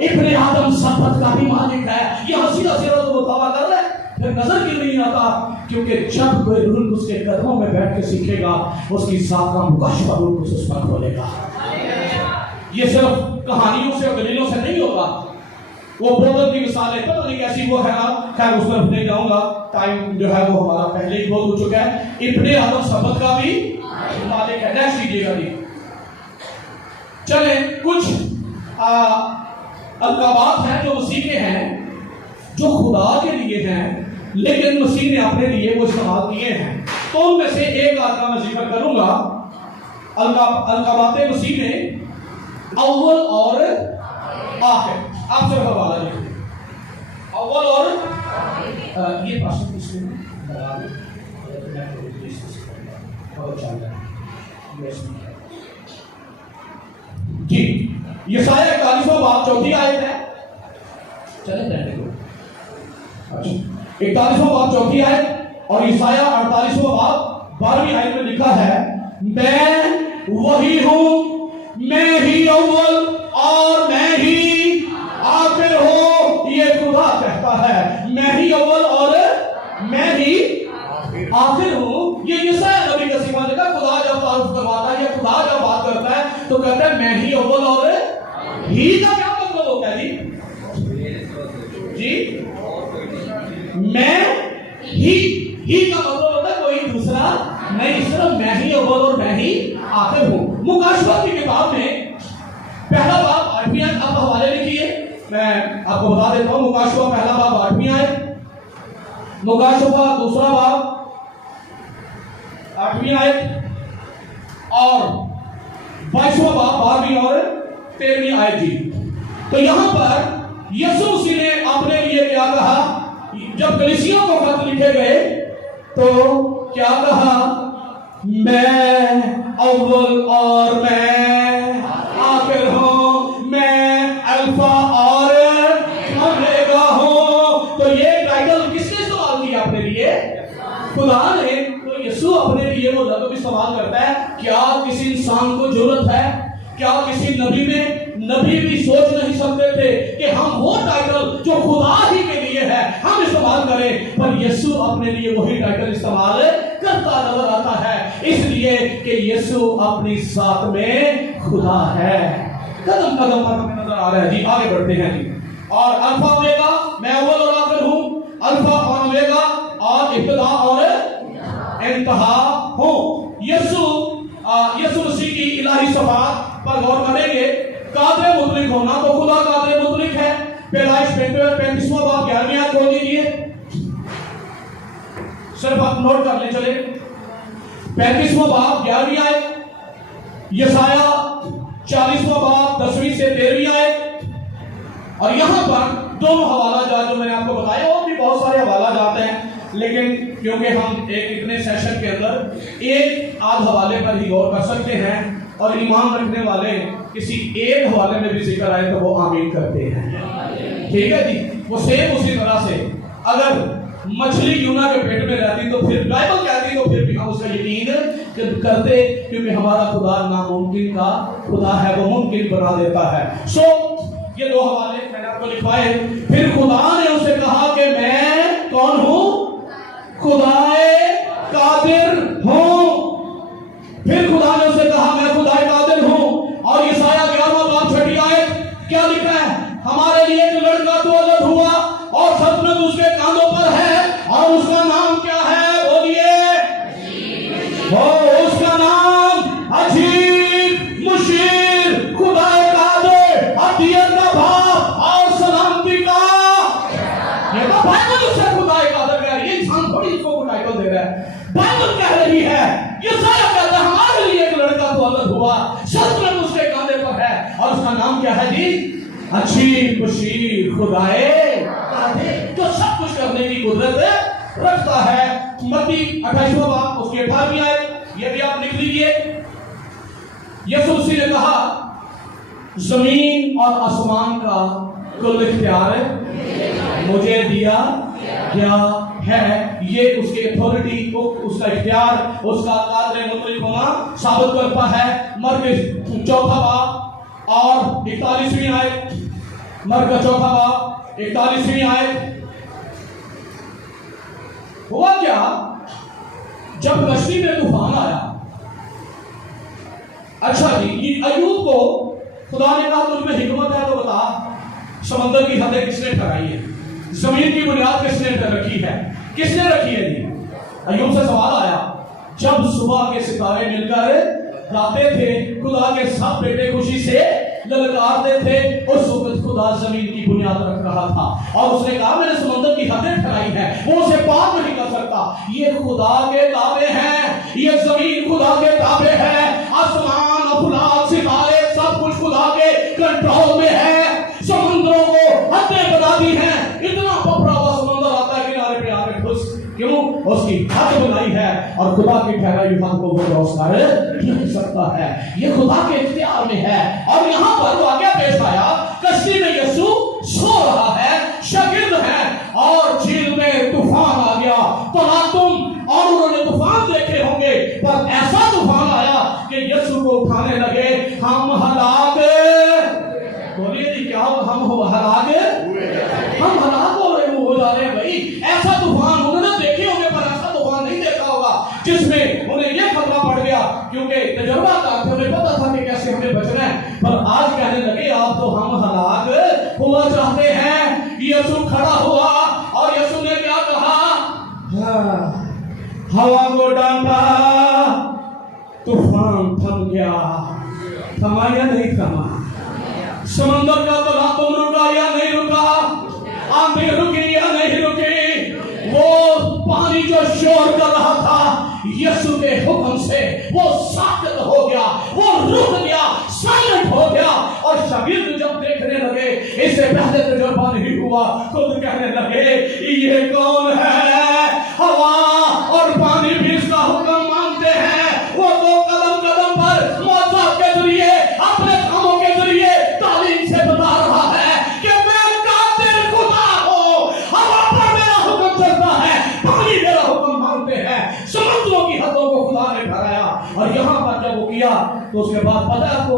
इब्ने आदम सबत का भी मालिक है। ये हसीना सिरा तो दावा कर रहे, फिर नजर क्यों नहीं आता? क्योंकि जब कोई रूह उसके कदमों में बैठ के सीखेगा, उसकी साथ का मुकाशफा रूह उस पर खोलेगा। ये सिर्फ कहानियों से और दलीलों से नहीं होगा। वो बोतल की मिसाल है, पता नहीं कैसी वो है, खैर उस तरफ नहीं जाऊंगा, टाइम जो है वो हमारा पहले ही बहुत हो चुका है। इब्ने आदम सबत का भी मालिक है। नेक्स्ट लीजिएगा जी। चले कुछ अलकाबात हैं जो मसीह के हैं, जो खुदा के लिए हैं, लेकिन मसीह ने अपने लिए वो इस्तेमाल किए हैं। तो उनमें से एक आद का मैं जिक्र करूंगा। अलकाबात मसीह में अव्वल और आखिर। आप सिर्फ हवाला लिखिए, अव्वल और ये प्रश्न किसने लगा जी। यशायाह 41वां बाब 4 आयत है। चले रहने दो। अच्छा, 41वां बाब 4 आयत और यशायाह 48वां बाब 12वीं आयत में लिखा है, मैं वही हूं, मैं ही अव्वल और मैं ही आखिर हूं। ये खुदा कहता है, मैं ही अव्वल और मैं ही आखिर हूं। ये यशायाह नबी का सीमा देगा। खुदा जब तारुफ करवाता है या खुदा जब बात करता है तो कहता है मैं ही अव्वल और ही का क्या मतलब होता है जी? मैं ही का मतलब होता है कोई दूसरा नहीं, सिर्फ मैं ही अव्वल और मैं ही आखिर हूं। मुकाशफा की किताब में पहला बाब 8वीं आयत, आप हवाले लिखिए, मैं आपको बता देता हूं। मुकाशफा पहला बाब 8वीं आयत, मुकाशफा दूसरा बाब 8वीं आयत और 22वां बाब 12वीं और 13वीं आयत जी। तो यहां पर यीशु मसीह ने अपने लिए क्या कहा? जब कलीसियों को खत लिखे गए तो क्या कहा? मैं अव्वल और मैं आखिर हूं, मैं अल्फा और ओमेगा हूं। तो ये टाइटल किसने इस्तेमाल किया अपने लिए? खुदा ने। तो यीशु अपने लिए वो लक़ब इस्तेमाल करता है। क्या किसी इंसान को जरूरत है? क्या किसी नबी में नबी भी सोच नहीं सकते थे कि हम वो टाइटल जो खुदा ही के लिए है हम इस्तेमाल करें? पर यीशु अपने लिए वही टाइटल इस्तेमाल करता नजर आता है, इसलिए कि यीशु अपनी जात में खुदा है। कदम कदम पर हमें नजर आ रहा है जी। आगे बढ़ते हैं जी। और अल्फा ओमेगा, मैं अव्वल और आखिर हूं, अल्फा और ओमेगा और इब्तिदा और इंतहा हूं। यीशु मसीह की इलाही सफात पर गौर करेंगे। कादर मुतलिक होना, तो खुदा कादर मुतलिक है। पैदाइश 35वां बाब 11वीं आयत खोल लीजिए, सिर्फ आप नोट कर ले चले। 35वां बाब 11वीं आयत, यशायाह 40वां बाब 10वीं से 13वीं आयत। और यहां पर दोनों हवाला जात जो मैंने आपको बताया, और भी बहुत सारे हवाला जाते हैं, लेकिन क्योंकि हम एक इतने सेशन के अंदर एक आध हवाले पर ही गौर कर सकते हैं और ईमान रखने वाले किसी एक हवाले में भी जिक्र आए तो वो आमीन करते हैं। ठीक है जी। वो सेम उसी तरह से अगर मछली यूना के पेट में रहती तो फिर बाइबल कहती तो फिर भी हम उसका यकीन करते, क्योंकि हमारा खुदा नामुमकिन का खुदा है, वो मुमकिन बना देता है। ये दो हवाले मैंने आपको लिखवाए। फिर खुदा ने उसे कहा कि मैं कौन हूं? खुदाए कादिर हूं। फिर खुदा ने उसे कहा मैं खुदाए कादिर हूं। और यशायाह 11वां बाब 6वीं आयत क्या लिखा है? हमारे लिए एक लड़का तो अलग हुआ और सल्तनत उसके कांधों पर है, और उसका नाम क्या है? बोलिए। उसका नाम अजीब, मुशीर, खुदाए कादिर, अतियत का भाव और सलामती का। ये तो बाइबल उससे खुदाए कादिर कह रही है, इंसान थोड़ी इसको टाइटल दे रहा है। बाइबल कह रही है, यशायाह कहता है हमारे लिए एक लड़का तो अलग हुआ, सल्तनत उसके कांधे पर है, और उसका नाम क्या है जी? अजीब, मुशीर, खुदाए कादिर, जो सब कुछ करने की कुदरत रखता है। मत्ती 28वां बाब उसकी 18वीं आयत, ये भी आप लिख लीजिए। यीशु मसीह ने कहा जमीन और आसमान का कुल इख्तियार मुझे दिया गया है। ये उसकी अथॉरिटी, उसका इख्तियार, उसका कादर मुतलिक होना साबित करता है। मरकुस 4वां बाब और 41वीं आयत, मर का चौथा बाब 41वीं आयत। हुआ क्या, जब कश्ती में तूफान आया, अच्छा जी, ये अय्यूब को खुदा ने कहा तुझ में हिकमत है तो बता, समंदर की हदें किसने ठहराई है, जमीन की बुनियाद किसने रखी है, किसने रखी है जी। अय्यूब से सवाल आया, जब सुबह के सितारे मिलकर गाते थे, खुदा के सब बेटे खुशी से ललकारते थे, उस वक्त खुदा जमीन की बुनियाद रख रहा था और उसने कहा मैंने समंदर की हदें ठहराई है, वो उसे पार नहीं कर सकता। ये खुदा के ताबे हैं, ये जमीन खुदा के ताबे है, आसमान अफलाक सितारे सब कुछ खुदा के कंट्रोल में है। समुद्रों को हदें बना दी हैं, इतना पपड़ा हुआ समुद्र आता है किनारे पे आके ठुस, क्यों, उसकी हद बनाई है और खुदा की ठहराई हद को वो क्रॉस कर नहीं सकता है। ये खुदा के इख्तियार में है। और यहाँ पर वाकया पेश आया, कश्ती में यीशु सो रहा है, शागिर्द है और झील में तूफान आ गया। तुम और उन्होंने तूफान देखे होंगे, पर ऐसा तूफान आया कि यीशु को उठाने लगे, हम हलाक, बोलिए जी क्या, हम हलाक, हम हलाक हो जा रहे हैं भाई। ऐसा तूफान उन्होंने देखे होंगे, पर ऐसा तूफान नहीं देखा होगा जिसमें उन्हें यह खतरा पड़ गया, क्योंकि तजुर्बा था, उन्हें पता था कि कैसे हमें बचना है। पर आज कहने लगे आप तो हम हलाक हुआ चाहते हैं। यीशु खड़ा हुआ और यीशु ने क्या कहा, हवा को डांटा, तूफान थम गया। थमा या नहीं थमा, समंदर का तलातुम रुका या नहीं रुका, आंधी रुकी या नहीं रुकी, वो पानी जो शोर कर रहा था यीशु के हुक्म से वो साकित हो गया, वो रुक गया, साइलेंट हो गया। और शागिर्द जब देखने लगे, इससे पहले तजुर्बा नहीं हुआ, खुद कहने लगे ये कौन है, हवा और पानी भी इसका हुक्म मानते हैं। वो तो कदम कदम पर मौजा के जरिए, अपने कामों के जरिए तालीम से बता रहा है कि मैं कादिर खुदा हूं, हवा पर मेरा हुक्म चलता है, पानी मेरा हुक्म मानते हैं। समुद्रों की हदों को खुदा ने ठहराया। और यहां पर जब वो किया तो उसके बाद पता है आपको,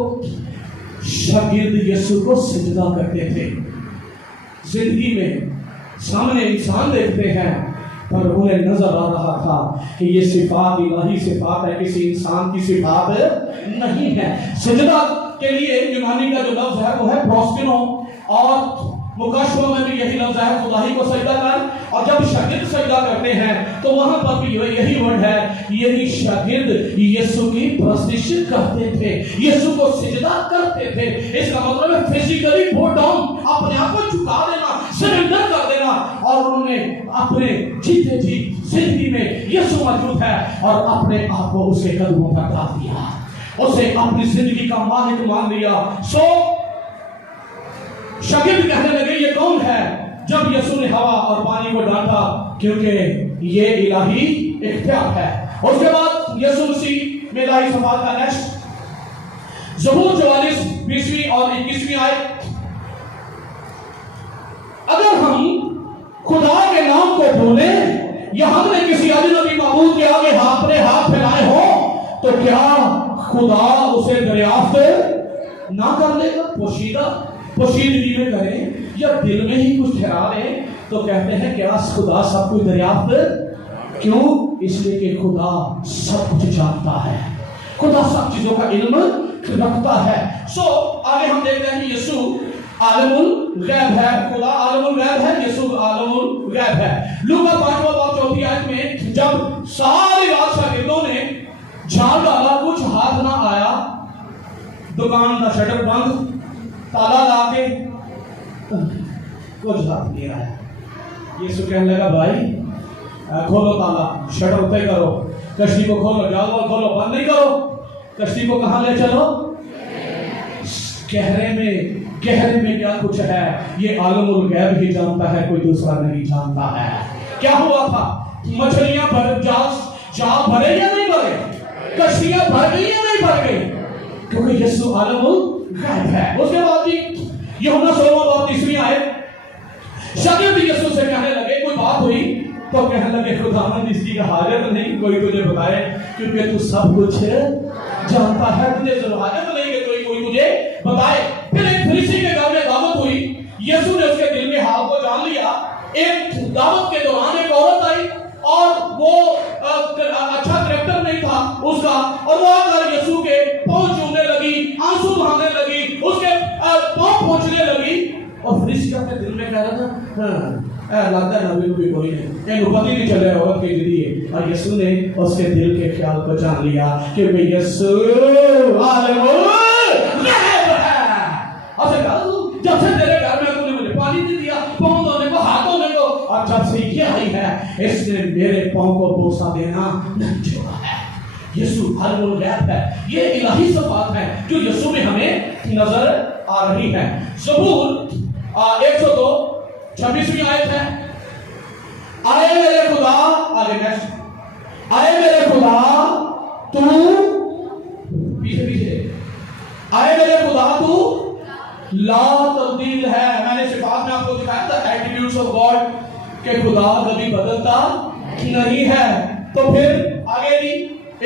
शागिर्द यीशु को सिजदा करते थे। जिंदगी में सामने इंसान देखते हैं, पर उन्हें नजर आ रहा था कि ये सिफात इलाही सिफात है, किसी इंसान की सिफात नहीं है। सिजदा के लिए यूनानी का जो लफ्ज है वो है प्रोस्टिनो, और मुकाशवा में भी यही लफ्ज है, खुदाही को सजदा कर। और जब शागिर्द सजदा करते हैं तो वहां पर भी यही वर्ड है, यही शागिर्द यीशु की प्रस्तिश करते थे, यीशु को सजदा करते थे। इसका मतलब है फिजिकली बो डाउन, अपने आप को झुका देना, सरेंडर कर देना। और उन्होंने अपने जीते जी जिंदगी में यीशु मौजूद है और अपने आप को उसके कदमों पर डाल दिया, उसे अपनी जिंदगी का मालिक मान लिया। सो शागिर्द कहने लगे ये कौन है, जब यीशु ने हवा और पानी को डांटा, क्योंकि ये इलाही इख्तियार है। उसके बाद यीशु मसीह में इलाही सफात का नेक्स्ट ज़बूर 44 20वीं और 21वीं आयत, अगर हम खुदा के नाम को भूले या हमने किसी अजनबी माबूद के आगे अपने हाथ फैलाए हो, तो क्या खुदा उसे दरियाफ्त ना कर लेगा? पोशीदगी में करें या दिल में ही कुछ ठहरा लें, तो कहते हैं क्या खुदा सब कुछ दरियाफ्त? क्यों? इसलिए कि खुदा सब कुछ जानता है, खुदा सब चीजों का इल्म रखता है। सो आगे हम देखते हैं कि यीशु आलमुल गैब है, खुदा आलमुल गैब है, यीशु आलमुल गैब है। लूका 5वां बाब 4थी आयत में जब सारे रात शागिर्दों ने झाड़ डाला, कुछ हाथ ना आया, दुकान का शटर बंद, ताला लाके कुछ हाथ नहीं आया। यीशु कहने लगा भाई खोलो ताला, शटर तय करो, कश्ती को खोलो, जाल खोलो, बंद नहीं करो, कश्ती को कहां ले चलो? गहरे में क्या कुछ है ये आलमुल गैब ही जानता है, कोई दूसरा नहीं जानता है। क्या हुआ था? मछलियां जाल भरे या नहीं भरे? कश्तियां भर गई या नहीं भर गई? क्योंकि यीशु आलमुल गैब है। उसके बाद भी यूहन्ना 16वां बाब 3वीं आयत, शागिर्द यीशु से कहने लगे, कोई बात हुई तो कहने लगे खुदावंद इसकी हाजत नहीं कोई तुझे बताए, क्योंकि तू सब कुछ जानता है, तुझे जरूरत नहीं कि कोई तुझे बताए। फिर एक फरीसी के घर में दावत हुई, यीशु ने उसके दिल में हाल को जान लिया। एक दावत के दौरान एक औरत आई और वो अच्छा करैक्टर नहीं था उसका, और वो आकर यीशु के पांव छूने लगी, आंसू बहाने लगी, उसके पांव पोंछने लगी। और फरीसियों के दिल में कह रहा था लगता है नबी भी कोई नहीं, पता नहीं चले औरत के जरिए। और यीशु ने उसके दिल के ख्याल को जान लिया कि भाई यीशु जब से तेरे घर में तूने मुझे पानी नहीं दिया, पाँव धोने को, हाथ धोने को, और जब से ये आई है इसने मेरे पाँव को बोसा देना नहीं छोड़ा है। यीशु हर वो गैप है, ये इलाही सब बात है जो यीशु में हमें नजर आ रही है। ज़बूर 102 26वीं आयत है, आए मेरे खुदा, आगे नेक्स्ट, आए मेरे खुदा तू, पीछे पीछे, आए मेरे खुदा तू ला तब्दील है। मैंने सिफात में आपको दिखाया था एट्रीब्यूट्स ऑफ गॉड के खुदा कभी बदलता नहीं है। तो फिर आगे भी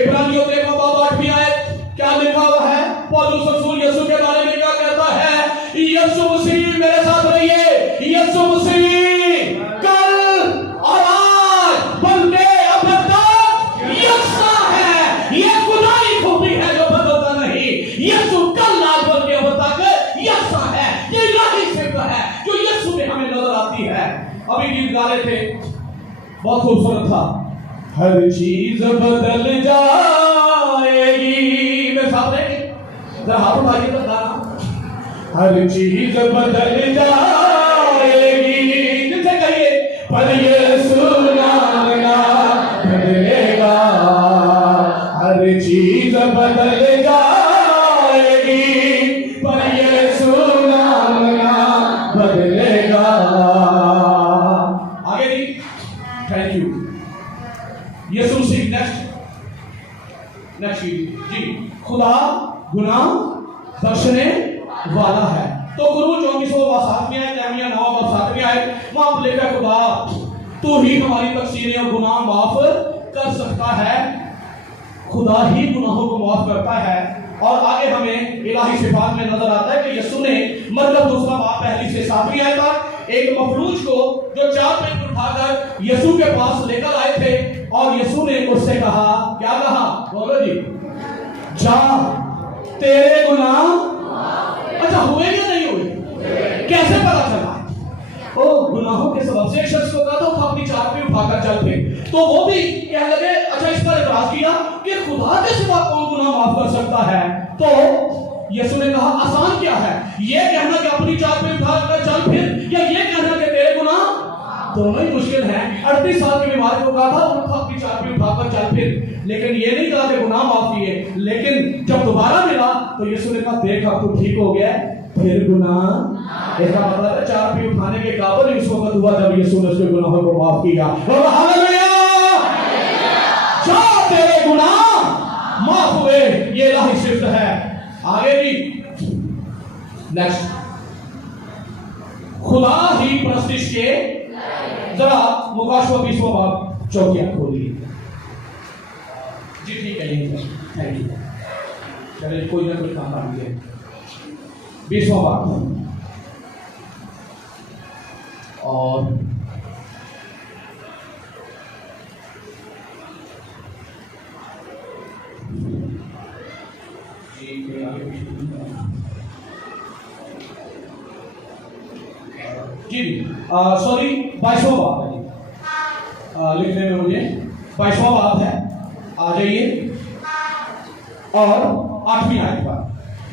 इब्रानियों 8वीं आयत क्या लिखा हुआ है? पौलुस रसूल यीशु के बारे में क्या कहता है? यीशु मसीह, मेरे साथ रहिए, यीशु मसीह कल और आज बल्कि अब तक यकसा है। ये खुदा की खूबी है जो बदलता नहीं। यीशु कल आज बल्कि अब तक यकसा है। ये इलाही सिफत है जो यीशु में हमें नजर आती है। अभी गीत गा रहे थे, बहुत खूबसूरत था, हर चीज बदल जाएगी। मेरे साथ रहेंगे, जरा हाथ उठाइए तो गाना, हर चीज बदल जाएगी। जिनसे कहिए पर यीशु नाम ना बदलेगा, हर चीज बदल जाएगी, पर यीशु नाम ना बदलेगा। आगे जी, thank you. Yeshu Masih next जी, खुदा गुनाह बख्शने वाला है। तो गुरु 24:7 आयत, नहमिया 9:7 आयत, वहां पर लिखा खुदा तू ही हमारी तकसीरें और गुनाह माफ कर सकता है। खुदा ही गुनाहों को माफ करता है। और आगे हमें इलाही सिफात में नजर आता है कि यीशु ने मरकब 2:1-7 आयत तक एक मफलूज को जो 4 पेट उठाकर यीशु के पास लेकर आए थे, और यीशु ने उससे कहा, क्या कहा? बोलो जी, जा तेरे गुनाह अच्छा हुए या नहीं हुए? कैसे पता चला? ओ गुनाहों के सबब से एक शख्स को कहा था अपनी चादर उठाकर चल पे, तो वो भी कहने लगे, अच्छा इस पर इतराज किया कि खुदा के सिवा कौन गुनाह माफ कर सकता है? तो यीशु ने कहा आसान क्या है, ये कहना कि अपनी चादर उठाकर चल फिर, या ये कहना कि तेरे गुनाह? दोनों ही मुश्किल है। 38 साल की बीमारी को कहा था उठा अपनी चादर उठाकर चल फिर, लेकिन ये नहीं कहा कि गुनाह माफ किए। लेकिन जब दोबारा मिला तो यीशु ने कहा देख अब तू ठीक हो गया, फिर गुनाह। इसका मतलब है चादर उठाने के काबिल ही उस वक्त हुआ जब यीशु ने उसके गुनाहों को माफ किया। और हालेलुया, जा तेरे गुनाह माफ हुए, ये इलाही सिफत है। आगे जी नेक्स्ट, खुदा ही परस्तिश के, जरा मुकाशवा 20:4 खोलिए जी। ठीक है, थैंक यू। चलिए कोई ना कोई काम आ गया। 20वां बात और जी सॉरी 22वां बात है लिखने में मुझे 22वां बात है, आ जाइए। और 8वीं आयत पर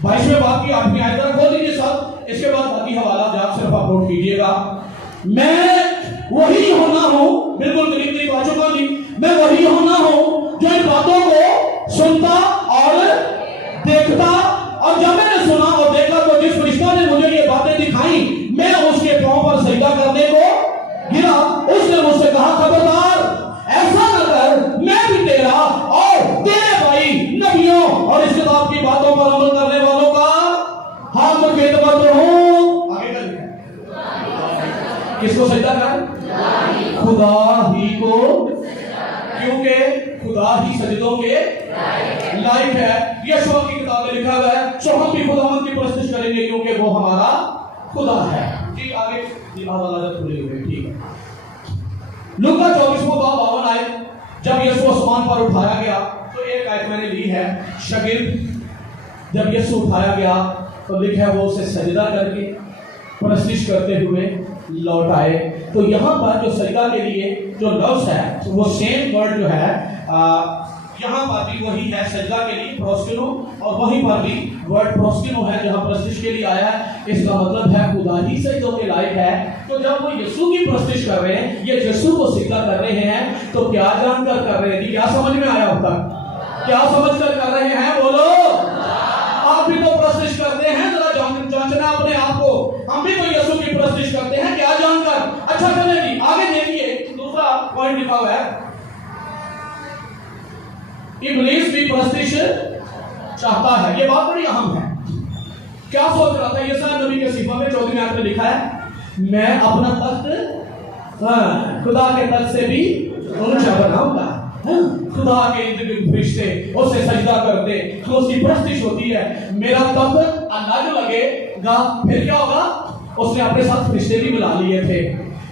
22वें बात की 8वीं आयत पर खोल लीजिए सब। इसके बाद बाकी हवाला आप सिर्फ अपलोड कीजिएगा। मैं वही होना हूं, बिल्कुल करीब करीब आ चुका नहीं, मैं वही होना हूं जो इन बातों को सुनता और देखता। और जब मैंने सुना और देखा तो जिस फरिश्ता ने मुझे ये बातें दिखाई, मैं उसके पांव पर सजदा करने को गिरा। उसने मुझसे कहा खबरदार ऐसा न कर, मैं भी तेरा और तेरे भाई नबियों और इस किताब की बातों पर अमल करने वालों का हम खिदमत हूं। आगे कर किसको सजदा कर? खुदा ही को, क्योंकि खुदा ही सजदों के लायक है। यशोआ की किताब में लिखा हुआ है, सो हम भी खुदावंद की परस्तिश करेंगे क्योंकि वो हमारा खुदा है। जी आगे खुली हुई है, ठीक है। लूका 24वां बाब 52 आयत, जब यीशु आसमान पर उठाया गया, तो एक आयत मैंने ली है, शागिर्द जब यीशु उठाया गया तो लिखा है वो उसे सजदा करके प्रस्तिश करते हुए लौट आए। तो यहाँ पर जो सजदा के लिए जो लफ्ज है वो सेम वर्ड जो है यहाँ पर भी वही है सजदा के लिए प्रोस्किनो, और वहीं पर भी वर्ड प्रोस्किनो है जहाँ प्रस्तिश के लिए आया है। इसका मतलब है खुदा ही सजदों के लायक है। तो जब वो यीशु की प्रस्तिश कर रहे हैं, ये यीशु को सजदा कर रहे हैं, तो क्या जानकर कर रहे हैं? क्या समझ में आया अब तक? क्या समझ कर रहे हैं? बोलो। आप भी तो प्रस्तिश करते हैं, जरा जांचना अपने आप को। हम भी तो यीशु की प्रस्तिश करते हैं, क्या जानकर? अच्छा चलिए जी आगे देखिए, दूसरा पॉइंट लिखा हुआ है, इब्लीस भी प्रस्तिश चाहता है। ये बात बड़ी अहम है। क्या सोच रहा था? यशायाह नबी के सिफा में 14वें आयत में लिखा है, मैं अपना तख्त खुदा के तख्त से भी ऊंचा बनाऊंगा। खुदा के इर्द-गिर्द फरिश्ते उसे सजदा करते, तो उसकी प्रस्तिश होती है। मेरा तख्त अलग लगेगा, फिर क्या होगा? उसने अपने साथ फरिश्ते भी मिला लिए थे।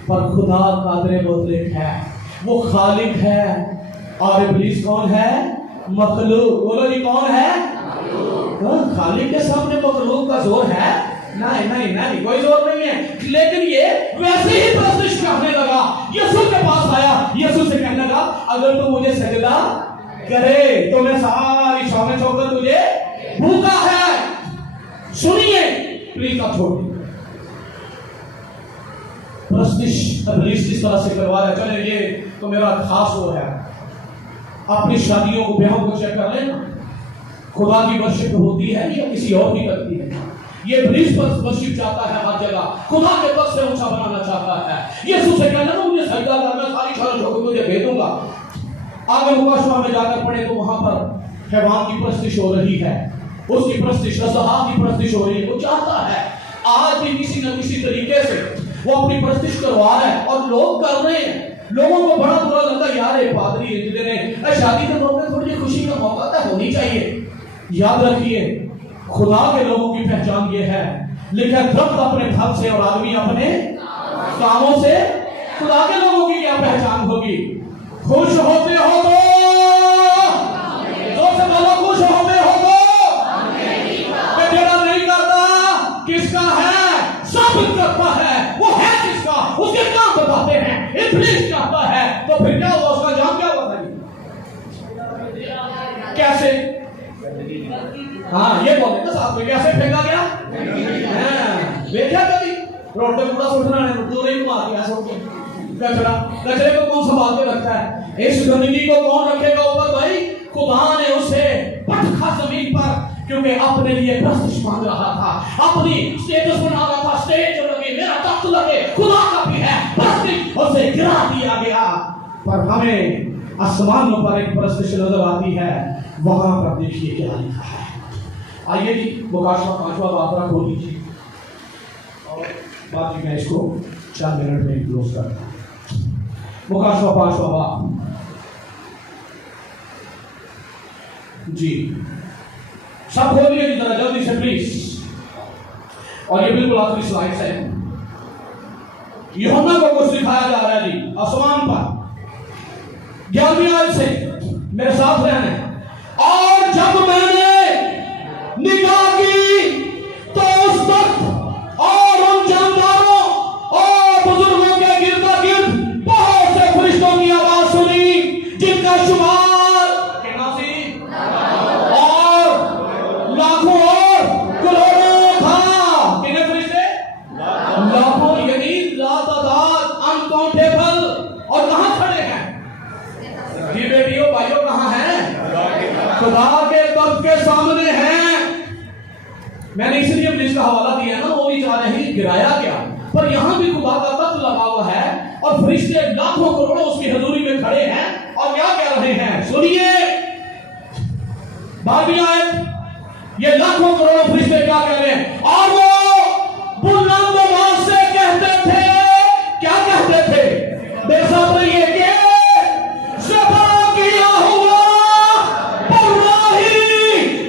पर खुदा कादिर मुतलक है, वो खालिक है, और इब्लीस कौन है? मखलूक। बोलो जी कौन है? खालिक के सामने मखलूक का जोर है? नहीं नहीं नहीं, कोई जोर नहीं है। लेकिन ये वैसे ही प्रस्तिश करने लगा। यीशु के पास आया, यीशु से कहने लगा, अगर तू मुझे सजदा करे तो मैं सारी शामें छोड़कर तुझे भूखा है। सुनिए प्लीज, आप छोड़ प्रस्तिश इब्लीस किस तरह से करवा रहा है। चले ये तो मेरा खास वो है, अपनी शादियों को ब्याहों को चेक कर लेना, खुदा की वर्शिप होती है या किसी और की करती है। ये इब्लीस पर वर्शिप चाहता है हर जगह, खुदा के पद से ऊंचा बनाना चाहता है। यीशु से कहना ना मुझे सजदा करना, सारी शान छोड़ तुझे दे दूंगा। आगे मुकाशवा में जाकर पढ़े तो वहां पर हैवान की प्रस्तिश हो रही है, उसकी प्रस्तिश रज़हा की प्रस्तिश हो रही है। वो चाहता है आज भी किसी न किसी तरीके से वो अपनी प्रस्तिश करवा रहा है, और लोग कर रहे हैं। लोगों को बड़ा बुरा लगता है, यार एक पादरी इतने ने शादी के मौके थोड़ी खुशी का मौका तो होनी चाहिए। याद रखिए खुदा के लोगों की पहचान ये है, लेकिन दरख्त अपने फल से और आदमी अपने कामों से। खुदा के लोगों की क्या पहचान होगी? खुश होते हो तो से बोलो, खुश होते हो तो। तेरा नहीं करता किसका है? साबित करता है वो है किसका, उसके काम बताते हैं। इब्लीस चाहता है, तो फिर क्या हुआ? उसका जाम क्या हुआ? कैसे? हाँ ये बोले ना साथ में, कैसे फेंका गया? देखा कभी रोड पे कूड़ा सुटना है, दूर ही घुमा दिया सो के कचरा। कचरे को कौन संभाल के रखता है? इस गंदगी को कौन रखेगा ऊपर? भाई खुदा ने उसे पटखा जमीन पर, क्योंकि अपने लिए प्रस्तिश मांग रहा था, अपनी स्टेटस बना रहा था, स्टेज लगे, मेरा तख्त लगे, खुदा का भी है प्रस्तिश, उसे गिरा दिया गया। पर हमें आसमानों पर एक प्रस्तिश नजर आती है, वहां पर देखिए क्या लिखा है। आइए जी मुकाशवा 5वां बाब खोल लीजिए, और बाकी मैं इसको 4 मिनट में क्लोज करता हूं। मुकाशवा 5वां बाब जी, सब खोलिए जरा जल्दी से प्लीज। और ये बिल्कुल आखिरी स्लाइड है। यूहन्ना को कुछ दिखाया जा रहा है जी आसमान पर। 11वीं आयत से मेरे साथ रहने, और जब मैंने निगाह की तो उस तख्त और उन जानदारों और बुजुर्गों के गिरदा गिर्द बहुत से फरिश्तों की आवाज सुनी, जिनका शुमार लाखों और करोड़ों था। कितने फरिश्ते? लाखों, यानी लातादाद, अनकाउंटेबल। और कहां खड़े हैं जी बेटियों भाइयों? कहां हैं? खुदा के तख्त के सामने हैं। मैंने इसलिए इब्लीस का हवाला दिया ना, वो भी चाह रहे गिराया गया, पर यहां भी खुदा का तख्त लगा हुआ है, और फरिश्ते लाखों करोड़ों उसकी हजूरी में खड़े हैं, और क्या कह रहे हैं? सुनिए 12वीं आयत, ये लाखों करोड़ों फरिश्ते क्या कह रहे हैं? और वो बुलंद आवाज से कहते थे, क्या कहते थे? बेसाब रहिए कि सफा किया हुआ बल्लाही,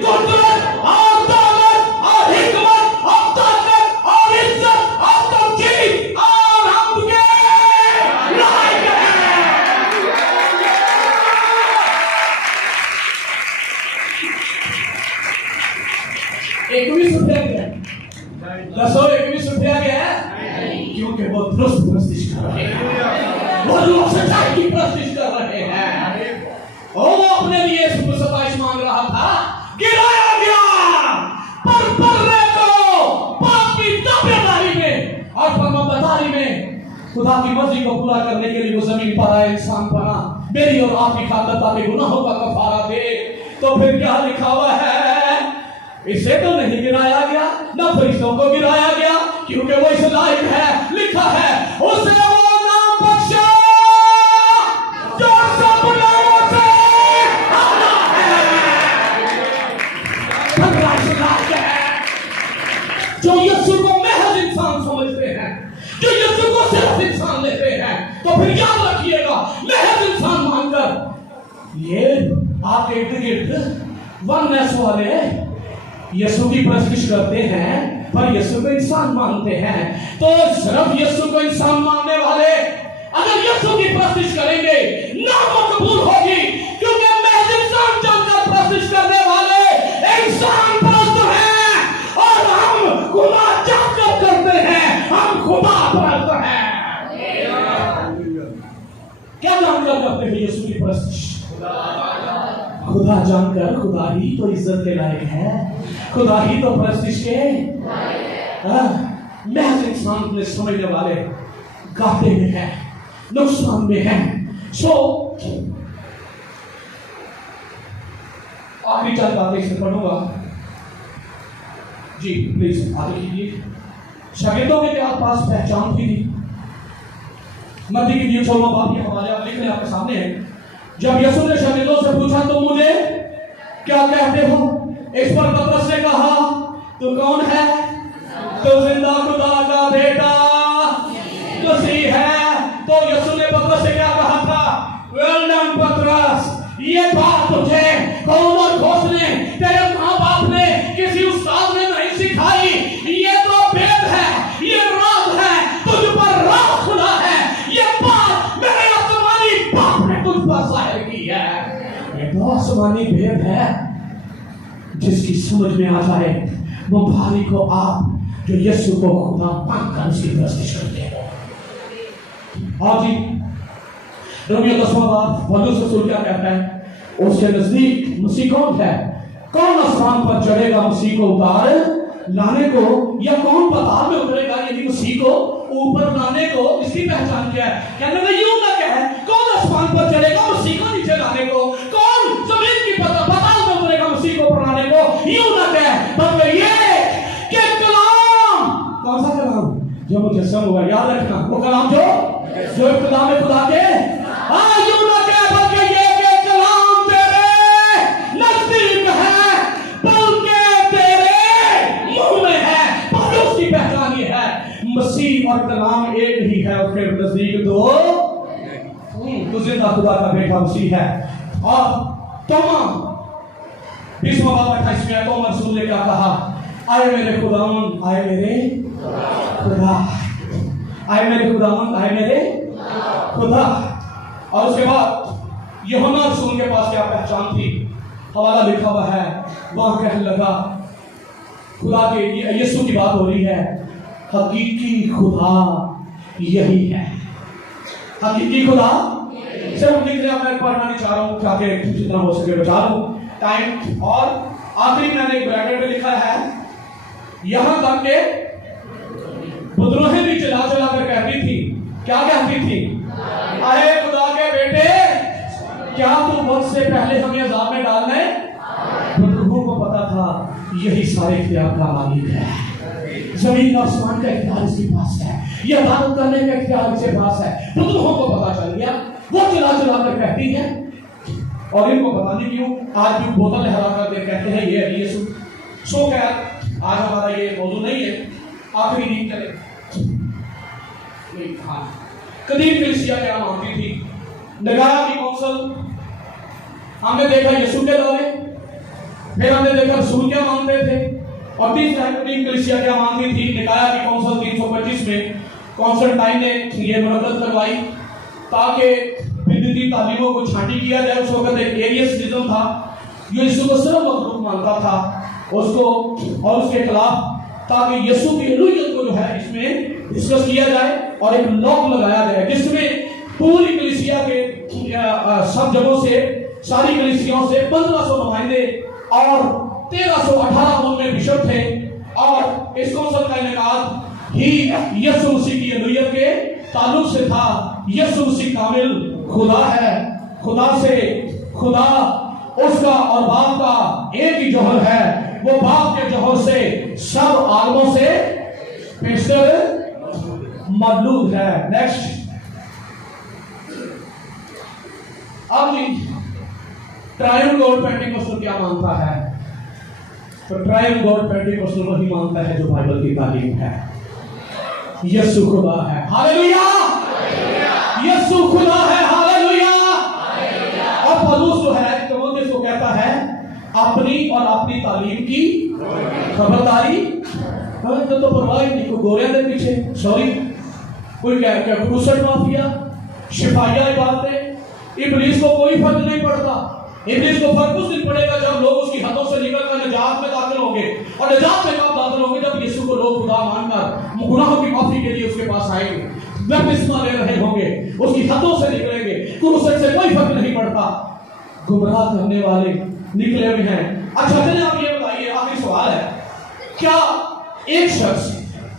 कुदरत और ताकत और हिकमत और ताकत और इज्जत और तमकीन क्योंकि वो दुरुस्त प्रस्तिश कर रहे हैं, वो रूह सच्चाई की प्रस्तिश कर रहे हैं। और वो अपने लिए सताइश मांग रहा था, गिराया गया पर पलने को पाप की ताबेदारी में और फरमाबरदारी में खुदा की मर्जी को पूरा करने के लिए वो जमीन पर आया, इंसान बना, मेरी और आपकी खातिर ताकि गुनाहों का कफारा दे। तो फिर क्या लिखा हुआ है, इसे तो नहीं गिराया गया, न फरिश्तों को गिराया गया, क्योंकि वो इस लायक है। लिखा है उसे वो नाम बख्शा जो सब नामों से आला है, जो यीशु को महज इंसान समझते हैं, जो यीशु को सिर्फ इंसान लेते हैं। तो फिर याद रखिएगा, महज इंसान मानकर ये आपके इर्द गिर्द वननेस वाले यीशु की प्रस्तिश करते हैं, पर यीशु को इंसान मानते हैं। तो सिर्फ यीशु को इंसान मानने वाले अगर यीशु की प्रस्तिश करेंगे, ना कबूल होगी, क्योंकि महज इंसान जानकर प्रस्तिश करने वाले इंसान परस्त हैं और हम खुदा जानकर करते हैं, हम खुदा परस्त हैं। क्या जानकर करते हैं यीशु की प्रस्तिश? खुदा जानकर, खुदा ही तो इज्जत के लायक है, खुदा ही तो प्रस्तिश के महज इंसान में समझने वाले घाटे में है, नुकसान में है। सो आखिरी 4 बातें से पढ़ूंगा जी, प्लीज आगे कीजिए। शागिर्दों के पास पहचान थी। मत्ती की 16वां बाब ये हमारे आप लिख रहे हैं, आपके सामने है। जब यीशु ने शागिर्दों से पूछा, तुम मुझे क्या कहते हो? इस पर पतरस ने कहा, तू कौन है? तो जिंदा खुदा का बेटा मसीह है। तो यीशु ने पतरस से क्या कहा था? वेल डन पतरस, ये बात तुझे कौन और घोषणे तेरे माँ बाप ने, किसी उस्ताद ने नहीं सिखाई। ये तो भेद है, ये राज है, तुझ पर राज खुला है। ये बात मेरे आसमानी बाप ने तुझ पर जाहिर की है। ये तो आसमानी भेद है, जिसकी समझ में आ जाए वो भारी को आप जो यीशु को खुदा मानकर उसकी प्रस्तिश करते हैं। और जी रोमियो 10वां बाब पौलुस रसूल क्या कहता है? उसके नजदीक मसीह कौन है? कौन आसमान पर चढ़ेगा मसीह को उतार लाने को, या कौन पाताल में उतरेगा यदि मसीह को ऊपर लाने को? इसकी पहचान क्या है? कहने में यूं ना कहे, कौन आसमान पर चढ़ेगा मसीह को नीचे लाने को, कौन जमीन की पाताल में उतरेगा मसीह को ऊपर लाने को? यूं ना कहे, बल्कि ये कि कलाम, कौन सा कलाम जो मुझे समझ हुआ, याद रखना, वो कलाम जो कलाम है खुदा के, यूं ना कहे, बल्कि ये कि कलाम तेरे नजदीक है, बल्कि तेरे मुंह में है। पौलुस की पहचान ये है, मसीह और कलाम एक ही है, और फिर नजदीक तो जिंदा खुदा का बेटा मसीह है। और तोमा 20वां बाब 28वें आयत में रसूल ने क्या कहा? आए मेरे खुदावंद, आए मेरे खुदा, आए मेरे खुदावंद, आए मेरे खुदा। और उसके बाद यूहन्ना रसूल के पास क्या पहचान थी? हवाला लिखा हुआ है, वहां कहने लगा, खुदा के, यीशु की बात हो रही है, हकीकी खुदा यही है। हकीकी खुदा सिर्फ लिख रहा, मैं पढ़ना नहीं चाह रहा हूं ताकि जितना हो सके बचा लूं टाइम। और आखिरी मैंने एक ब्रैकेट में लिखा है, यहां तक के बुद्रोहें भी चला चला कर कहती थी, क्या कहती थी? अरे खुदा के बेटे, क्या तू वक्त से पहले हमें अज़ाब में डालने? बुद्रोहों को पता था यही सारे इख्तियार का मालिक है, जमीन और आसमान का इख्तियार इसके पास है, ये अदालत करने का इख्तियार इसके पास है। बुद्रोहों को पता चल गया, वो चला चला कर कहती है, और इनको पता नहीं क्यों आज भी बोतल लहरा कर दे कहते हैं ये यीशु। सो क्या आज हमारा ये मौजू नहीं है, आखिरी दिन चले। हाँ, कदीम कलीसिया क्या मानती थी? नगारा की कौंसल हमने देखा यीशु के दौरे, फिर हमने देखा रसूल क्या मानते थे, और तीसरा कदीम कलीसिया क्या मानती थी? निकाया की कौंसल 325 में कॉन्स्टेंटाइन ने ये मुनक्कद करवाई ताकि विद्युतीय तालीमों को छांटी किया जाए। उस वक्त एक एरियसिज्म था, जो यीशु को सिर्फ मखलूक मानता था उसको, और उसके खिलाफ, ताकि यीशु की उलूहियत को जो है इसमें डिस्कस किया जाए और एक लॉक लगाया जाए जिसमें पूरी कलीसिया के सब जगहों से, सारी कलीसियाओं से 1500 नुमाइंदे और 1318 उनमें बिशप थे और इस कौंसिल का इनेकाद ही यीशु मसीह की अलूहियत के ताल्लुक से था। यीशु मसीह कामिल खुदा है, खुदा से खुदा उसका और बाप का एक ही जौहर है, वो बाप के जौहर से सब आलमों से पेशतर मौजूद है। नेक्स्ट, अब ट्रायम्फ गॉड पेंटिकोस्टल क्या मानता है? तो ट्रायम्फ गॉड पेंटिकोस्टल वही मानता है जो बाइबल की तालीम है। यीशु खुदा है, हालेलुया। यीशु खुदा है, हालेलुया। और पौलुस जो है तीमुथियुस को कहता है अपनी और अपनी तालीम की खबरदारी तो परवाह नहीं, कोई गोरिया के पीछे सॉरी कोई क्या क्रूसेड माफिया, शिफाइया इबादतें, इब्लीस को कोई फर्क नहीं पड़ता। इब्लीस को फर्क उस दिन पड़ेगा जब लोग उसकी हाथों से निकलकर निजात में दाखिल होंगे, और निजात में कब दाखिल होंगे? जब यीशु को लोग खुदा मानकर गुनाहों की माफी के लिए उसके पास आएंगे, बपतिस्मा ले रहे होंगे, उसकी हाथों से निकलेंगे। क्रूसेड से कोई फर्क नहीं पड़ता, गुमराह करने वाले निकले हुए हैं। अच्छा चलिए आप ये बताइए, आखिरी सवाल है, क्या एक शख्स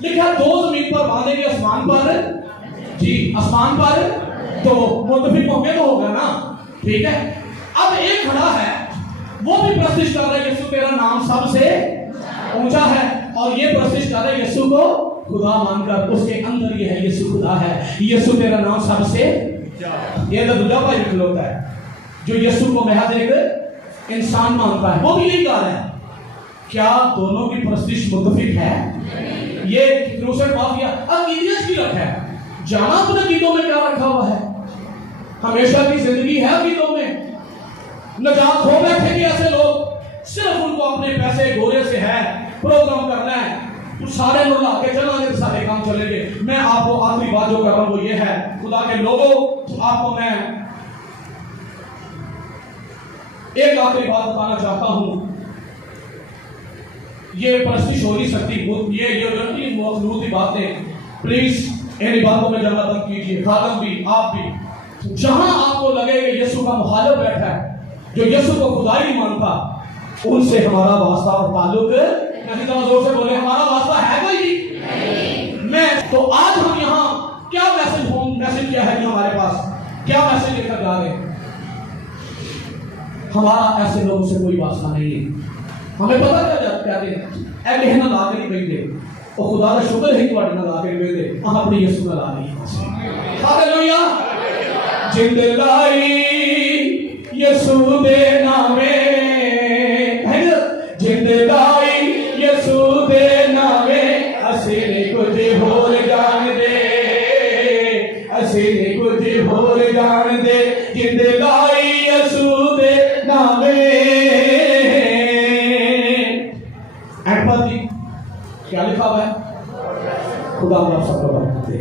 लिखा दो जमीन पर बांधेंगे आसमान पर? जी आसमान पर, तो मुतफिक होंगे तो होगा ना, ठीक है। अब एक खड़ा है, वो भी प्रस्तिश कर रहा है यीशु तेरा नाम सबसे ऊंचा है, और ये प्रस्तिश कर रहा है यीशु को खुदा मानकर, उसके अंदर ये है यीशु खुदा है, यीशु तेरा नाम सबसे। ये तो दूसरा भाई खिलौता है जो यीशु को महज एक इंसान मानता है, वो भी यही कह रहा है। क्या दोनों की प्रस्तिश मुतफिक है? ये क्रूसेड माफिया अकीदत की रखा है, जाना अपने अकीदों में क्या रखा हुआ है, हमेशा की जिंदगी है अकीदों में। नजात हो बैठेंगे ऐसे लोग, सिर्फ उनको अपने पैसे गोरे से है, प्रोग्राम करना है, तो सारे लोग लाके चलेंगे तो सारे काम चलेंगे। मैं आपको आखिरी बात जो कर रहा हूं वो ये है, खुदा के लोगों आपको मैं एक आखिरी बात बताना चाहता हूं। ये प्रस्तिश हो नहीं सकती, ये मौजूद बातें, प्लीज इन बातों में जगह बंद कीजिए, खादम भी आप भी। जहां आपको लगे कि यीशु का मुखालिफ बैठा है, जो यीशु को खुदा ही मानता, उनसे हमारा वास्ता और ताल्लुक नहीं। तो जोर से बोले हमारा वास्ता है कोई नहीं। मैं तो आज हम यहाँ क्या मैसेज क्या है कि हमारे पास क्या मैसेज लेकर जा रहे हैं? हमारा ऐसे लोगों से कोई वास्ता नहीं है। हमें पता क्या कहते हैं, ऐ कहना ला के नहीं कहते, और खुदा का शुक्र है कि वाड़ी ना ला के कहते, हम अपनी यीशु ना ला नहीं। हालेलुया। जिंद लाई यीशु दे नामे, जिंद लाई यीशु दे नामे, असीने कुछ होर जान दे, असीने कुछ होर जान दे, जिंद लाई यीशु दे नामे। एडपल जी क्या लिखा हुआ है? खुदा आप सबको बरकत दे।